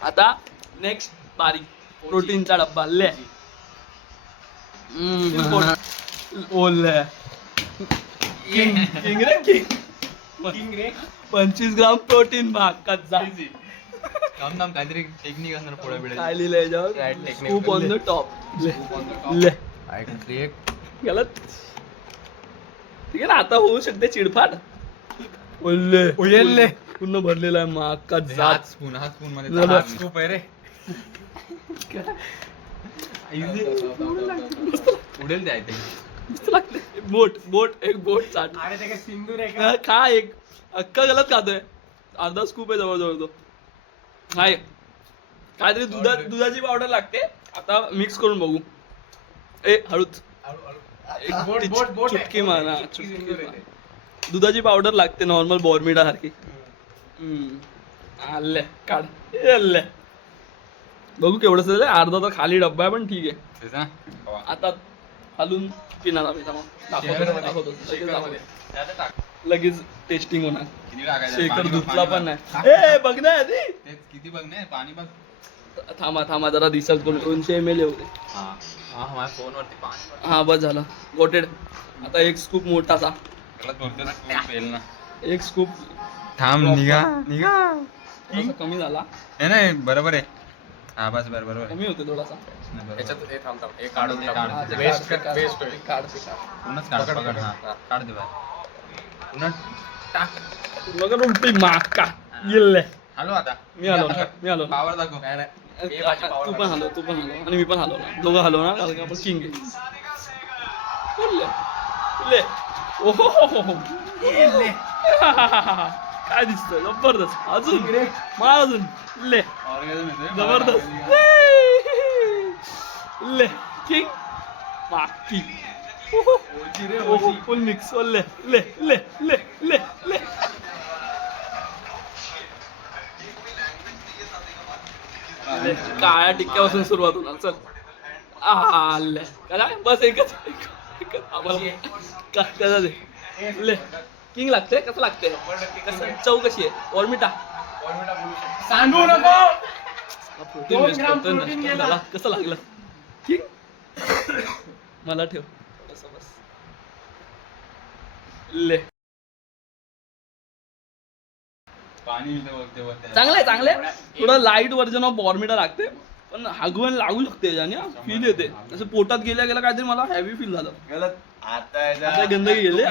आता नेक्स्ट बारी प्रोटीनचा डब्बा ले ओले किंग रे किंग रे 25 ग्राम प्रोटीन भाग कच्चा थांब काहीतरी टेक्निक असणार पुढे बिडे काय लिहिलंय याच्यावर स्कूप ऑन द टॉप ले गलत ठीक आहे ना आता होऊ शकते चिडफाड ओले पूर्ण भरलेला आहे माग का जात स्पून मध्ये स्कूप आहे रे उडेल ते मस्त लागते बोट एक बोट चाट सिंदूर आहे खा एक अक्का गलत खातोय अर्धा स्कूप आहे जवळजवळ तो काय काहीतरी दुधाची पावडर लागते आता मिक्स करून बघू ए हळूच चुटकी मारा दुधाची पावडर लागते नॉर्मल बॉर्मिडा सारखी आले काढ आले बघू केवढं झालं अर्धा तर खाली डब्बा आहे पण ठीक आहे आता खालून पिणार आम्ही दाखवतो लगेच टेस्टिंग होणार शेखर धुतला पण नाही ए बघ ना आधी किती बघ नाही पाणी बघ थांबा जरा दिसल 200 ml एवढे माझ्या फोनवरती पाणी हा बस झालं गोटेड आता एक स्कूप मोठासा एक स्कूप थांब निघा थोडासा कमी झाला नाही बरोबर आहे हा बस बरोबर कमी होते थोडासा काढ दे पुन्हा टाक मग उलटी माग का येल्ले हॅलो आता मी आलो पावर दाखव तू पण हलव आणि मी पण हलव ना दोघं हलव ना कारण आपण किंग आहे ओहो काय दिसतंय जबरदस्त अजून ले जबरदस्त ले किंग बाकी फुल मिक्स ले ले ले ले ले ले काळ्या टिक्क्यापासून सुरुवात होणार चल आले काय बस एकच आम्हाला कसं दे ले किंग लागते कसं लागते कसं चव कशी आहे वॉर्मिटा सांगू नको कसं लागलं किंग मला ठेव बस ले चांगलंय थोडं लाईट व्हर्जन ऑफ बॉर्मिटा लागते पण हागवण लागू शकते याने फील येते असं पोटात गेल्या काहीतरी मला हॅवी फील झालं आता गंदगी गेले